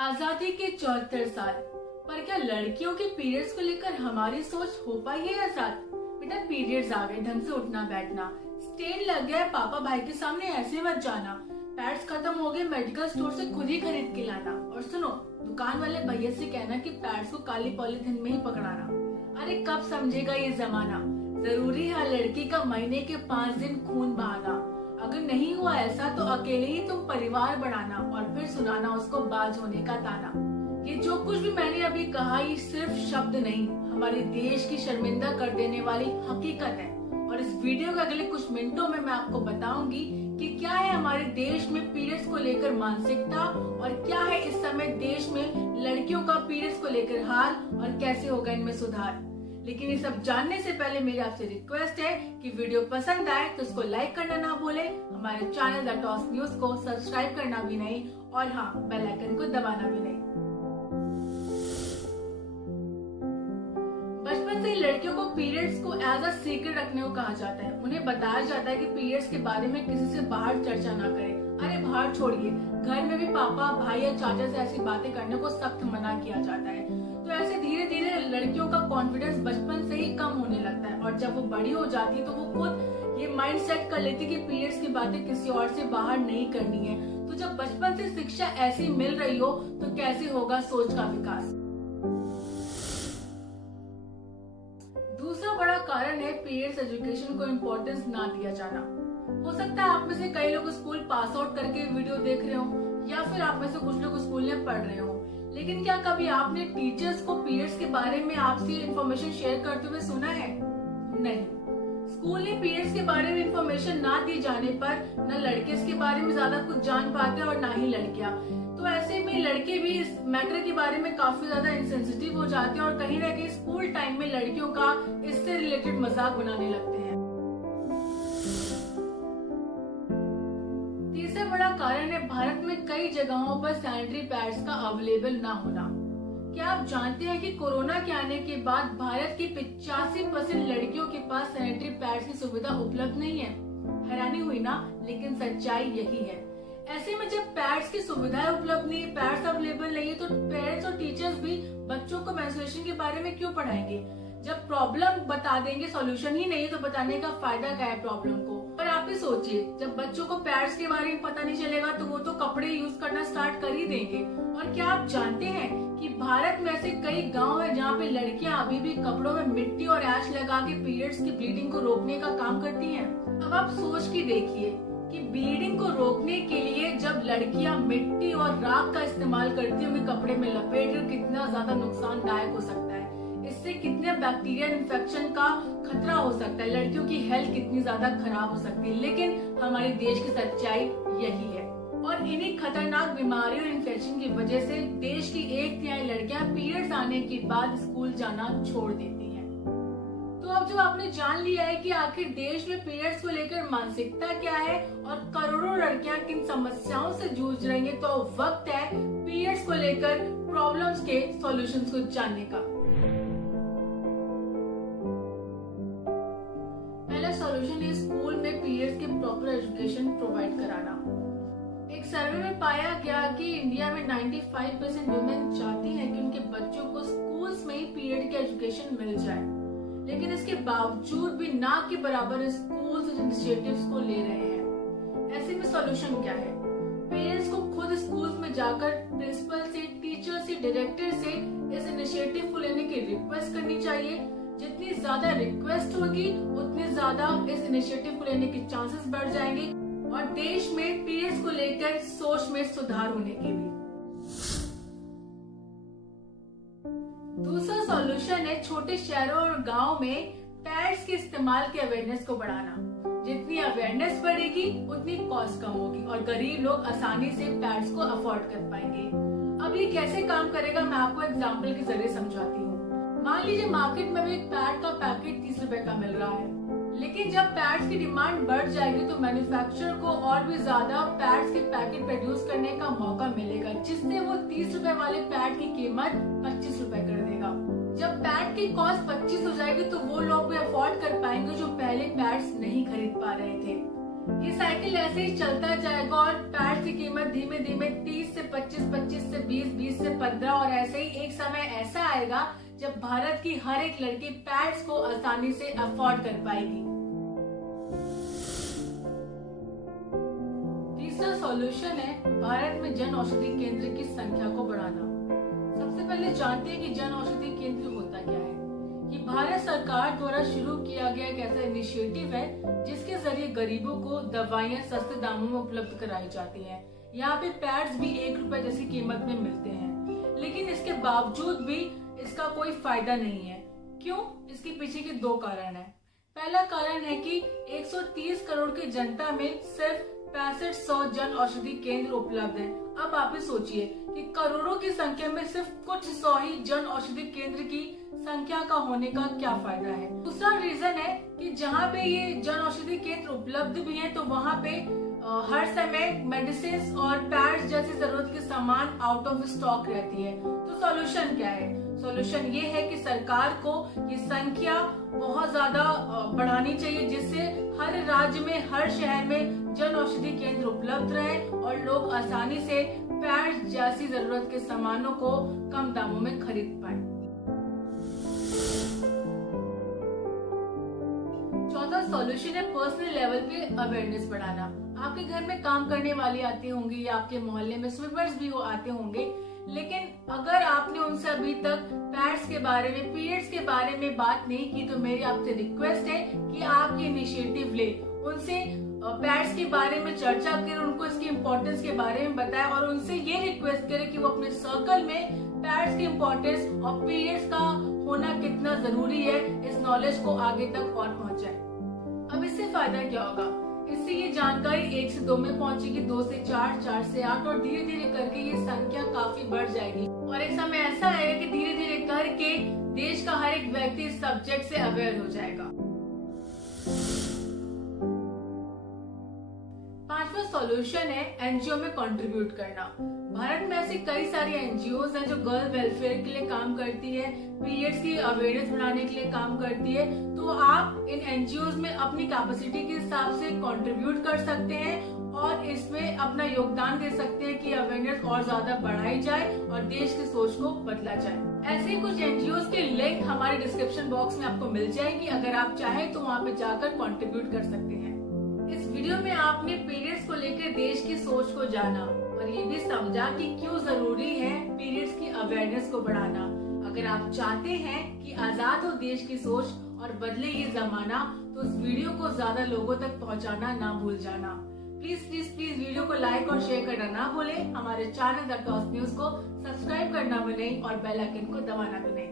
आजादी के 74 साल, पर क्या लड़कियों के पीरियड्स को लेकर हमारी सोच हो पाई है आजाद? बेटा पीरियड्स आ गए, ढंग से उठना बैठना, स्टेन लग गया है, पापा भाई के सामने ऐसे मत जाना, पैड्स खत्म हो गए, मेडिकल स्टोर से खुद ही खरीद के लाना, और सुनो दुकान वाले भैया से कहना कि पैड्स को काली पॉलीथिन में ही पकड़ाना। अरे कब समझेगा ये जमाना? जरूरी है लड़की का महीने के 5 दिन खून बहाना। अगर नहीं हुआ ऐसा तो अकेले ही तुम परिवार बढ़ाना और फिर सुनाना उसको बाज होने का ताना। ये जो कुछ भी मैंने अभी कहा ये सिर्फ शब्द नहीं, हमारे देश की शर्मिंदा कर देने वाली हकीकत है। और इस वीडियो के अगले कुछ मिनटों में मैं आपको बताऊंगी कि क्या है हमारे देश में पीरियड्स को लेकर मानसिकता और क्या है इस समय देश में लड़कियों का पीरियड्स को लेकर हाल और कैसे होगा इनमें सुधार। लेकिन ये सब जानने से पहले मेरी आपसे रिक्वेस्ट है कि वीडियो पसंद आए तो उसको लाइक करना ना भूले, हमारे चैनल द टॉस न्यूज को सब्सक्राइब करना भी नहीं और हाँ बेल आइकन को दबाना भी नहीं। बचपन से लड़कियों को पीरियड्स को एज अ सीक्रेट रखने को कहा जाता है। उन्हें बताया जाता है कि पीरियड्स के बारे में किसी से बाहर चर्चा ना करें। अरे बाहर छोड़िए, घर में भी पापा भाई या चाचा से ऐसी बातें करने को सख्त मना किया जाता है। तो ऐसे धीरे धीरे लड़कियों का कॉन्फिडेंस बचपन से ही कम होने लगता है और जब वो बड़ी हो जाती है तो वो खुद ये माइंड सेट कर लेती कि पीरियड्स की बातें किसी और से बाहर नहीं करनी है। तो जब बचपन से शिक्षा ऐसी मिल रही हो तो कैसे होगा सोच का विकास। दूसरा बड़ा कारण है पीरियड्स एजुकेशन को इम्पोर्टेंस ना दिया जाना। हो सकता है आप में से कई लोग स्कूल पास आउट करके वीडियो देख रहे हो या फिर आप में से कुछ लोग स्कूल में पढ़ रहे हो, लेकिन क्या कभी आपने टीचर्स को पीरियड्स के बारे में आपसे इंफॉर्मेशन शेयर करते हुए सुना है? नहीं। स्कूल में पीरियड्स के बारे में इंफॉर्मेशन ना दिए जाने पर न लड़के इसके बारे में ज्यादा कुछ जान पाते और ना ही लड़कियां। तो ऐसे में लड़के भी इस मैटर के बारे में काफी ज्यादा इंसेंसिटिव हो जाते हैं और कहीं ना कहीं स्कूल टाइम में लड़कियों का इससे रिलेटेड मजाक बनाने लगते हैं। तीसरा बड़ा कारण है भारत में कई जगहों पर सैनिटरी पैड्स का अवेलेबल ना होना। क्या आप जानते हैं कि कोरोना के आने के बाद भारत की 85% लड़कियों के पास सैनिटरी पैड्स की सुविधा उपलब्ध नहीं है? हैरानी हुई ना, लेकिन सच्चाई यही है। ऐसे में जब पैड्स की सुविधाएं उपलब्ध नहीं, पैड्स अवेलेबल नहीं है, तो पेरेंट्स और टीचर्स भी बच्चों को मेंस्ट्रुएशन के बारे में क्यों पढ़ाएंगे? जब प्रॉब्लम बता देंगे, सॉल्यूशन ही नहीं है, तो बताने का फायदा क्या है प्रॉब्लम को? और आप ही सोचिए, जब बच्चों को पैड्स के बारे में पता नहीं चलेगा तो वो तो कपड़े यूज करना स्टार्ट कर ही देंगे। और क्या आप जानते हैं कि भारत में ऐसे कई गांव है जहाँ पे लड़कियां अभी भी कपड़ों में मिट्टी और ऐश लगा के पीरियड्स की ब्लीडिंग को रोकने का काम करती हैं? अब आप सोच के देखिए कि ब्लीडिंग को रोकने के लिए जब लड़कियां मिट्टी और राख का इस्तेमाल करती होंगी कपड़े में लपेट कर, कितना ज्यादा नुकसानदायक हो सकता है। इससे कितने बैक्टीरिया इन्फेक्शन का खतरा हो सकता है, लड़कियों की हेल्थ कितनी ज्यादा खराब हो सकती है। लेकिन हमारे देश की सच्चाई यही है और इन्हीं खतरनाक बीमारियों और इन्फेक्शन की वजह से देश की 1/3 लड़कियां पीरियड्स आने के बाद स्कूल जाना छोड़ देती हैं। तो अब जब आपने जान लिया है कि आखिर देश में पीरियड्स को लेकर मानसिकता क्या है और करोड़ों लड़कियां किन समस्याओं से जूझ रही हैं, तो वक्त है पीरियड्स को लेकर प्रॉब्लम्स के सॉल्यूशंस को जानने का। पहला सॉल्यूशन है स्कूल में पीरियड्स के प्रॉपर एजुकेशन प्रोवाइड कराना। एक सर्वे में पाया गया कि इंडिया में 95% वुमेन चाहती हैं कि उनके बच्चों को स्कूल्स में ही पीरियड की एजुकेशन मिल जाए, लेकिन इसके बावजूद भी ना के बराबर स्कूल्स इनिशिएटिव्स को ले रहे हैं। ऐसे में सॉल्यूशन क्या है? पेरेंट्स को खुद स्कूल्स में जाकर प्रिंसिपल से, टीचर से, डायरेक्टर से इस इनिशिएटिव को लेने की रिक्वेस्ट करनी चाहिए। जितनी ज्यादा रिक्वेस्ट होगी उतनी ज्यादा इस इनिशिएटिव को लेने के चांसेस बढ़ जाएंगे और देश में पीरियड्स को लेकर सोच में सुधार होने के भी। दूसरा सॉल्यूशन है छोटे शहरों और गांव में पैड्स के इस्तेमाल के अवेयरनेस को बढ़ाना। जितनी अवेयरनेस बढ़ेगी उतनी कॉस्ट कम होगी और गरीब लोग आसानी से पैड्स को अफोर्ड कर पाएंगे। अब ये कैसे काम करेगा मैं आपको एग्जाम्पल के जरिए समझाती हूँ। मान लीजिए मार्केट में भी एक पैड का पैकेट 30 रुपए का मिल रहा है, लेकिन जब पैड्स की डिमांड बढ़ जाएगी तो मैन्युफैक्चरर को और भी ज्यादा पैड्स के पैकेट प्रोड्यूस करने का मौका मिलेगा, जिससे वो 30 रुपए वाले पैड की कीमत 25 रुपए कर देगा। जब पैड की कॉस्ट 25 हो जाएगी तो वो लोग भी अफोर्ड कर पाएंगे जो पहले पैड्स नहीं खरीद पा रहे थे। ये साइकिल ऐसे ही चलता जाएगा और पैड्स की कीमत धीमे धीमे 30 से 25, 25 से 20, 20 से 15 और ऐसे ही एक समय ऐसा आएगा जब भारत की हर एक लड़की पैड्स को आसानी से अफोर्ड कर पाएगी। तीसरा सॉल्यूशन है भारत में जन औषधि केंद्र की संख्या को बढ़ाना। सबसे पहले जानते हैं कि जन औषधि केंद्र होता क्या है। ये भारत सरकार द्वारा शुरू किया गया एक ऐसा इनिशिएटिव है जिसके जरिए गरीबों को दवाइयां सस्ते दामों में उपलब्ध कराई जाती हैं। यहाँ पे पैड्स भी 1 रुपए जैसी कीमत में मिलते हैं, लेकिन इसके बावजूद भी इसका कोई फायदा नहीं है। क्यों? इसके पीछे के 2 कारण है। पहला कारण है कि 130 करोड़ की जनता में सिर्फ 6500 जन औषधि केंद्र उपलब्ध है। अब आप ही सोचिए कि करोड़ों की संख्या में सिर्फ कुछ 100 ही जन औषधि केंद्र की संख्या का होने का क्या फायदा है। दूसरा रीजन है कि जहाँ पे ये जन औषधि केंद्र उपलब्ध भी हैं तो वहाँ पे हर समय मेडिसिन और पैड्स जैसी जरूरत के सामान आउट ऑफ स्टॉक रहती है। तो सॉल्यूशन क्या है? सॉल्यूशन ये है कि सरकार को ये संख्या बहुत ज्यादा बढ़ानी चाहिए, जिससे हर राज्य में, हर शहर में जन औषधि केंद्र उपलब्ध रहे और लोग आसानी से पैड्स जैसी जरूरत के सामानों को कम दामों में खरीद पाए। चौथा सॉल्यूशन है पर्सनल लेवल पे अवेयरनेस बढ़ाना। आपके घर में काम करने वाली आती होंगी या आपके मोहल्ले में स्वीपर्स भी आते होंगे, लेकिन अगर आपने उनसे अभी तक पैड्स के बारे में, पीरियड्स के बारे में बात नहीं की तो मेरी आपसे रिक्वेस्ट है कि आप ये इनिशिएटिव ले, उनसे पैड्स के बारे में चर्चा करें, उनको इसकी इम्पोर्टेंस के बारे में बताएं और उनसे ये रिक्वेस्ट करें कि वो अपने सर्कल में पैड्स की इम्पोर्टेंस और पीरियड्स का होना कितना जरूरी है, इस नॉलेज को आगे तक और पहुंचाए। अब इससे फायदा क्या होगा? इससे ये जानकारी 1 से 2 में पहुंचेगी, 2 से 4, 4 से 8 और धीरे धीरे करके ये संख्या काफी बढ़ जाएगी और एक समय ऐसा आएगा कि धीरे धीरे करके देश का हर एक व्यक्ति इस सब्जेक्ट से अवेयर हो जाएगा। पांचवा सॉल्यूशन है एनजीओ में कंट्रीब्यूट करना। भारत में ऐसी कई सारी एनजीओज हैं जो गर्ल वेलफेयर के लिए काम करती है, पीरियड्स की अवेयरनेस बढ़ाने के लिए काम करती है। तो आप इन एनजीओज में अपनी कैपेसिटी के हिसाब से कंट्रीब्यूट कर सकते हैं और इसमें अपना योगदान दे सकते हैं कि अवेयरनेस और ज्यादा बढ़ाई जाए और देश की सोच को बदला जाए। ऐसे ही कुछ एनजीओज के लिंक हमारे डिस्क्रिप्शन बॉक्स में आपको मिल जाएगी। अगर आप चाहें तो वहाँ पे जाकर कंट्रीब्यूट कर सकते हैं। इस वीडियो में आपने पीरियड्स को लेकर देश की सोच को जाना और ये भी समझा कि क्यों जरूरी है पीरियड्स की अवेयरनेस को बढ़ाना। अगर आप चाहते हैं कि आजाद हो देश की सोच और बदले ये जमाना, तो इस वीडियो को ज्यादा लोगों तक पहुंचाना ना भूल जाना। प्लीज प्लीज प्लीज वीडियो को लाइक और शेयर करना ना भूलें। हमारे चैनल द टॉस न्यूज को सब्सक्राइब करना भी नहीं और बेल आइकन को दबाना भी नहीं।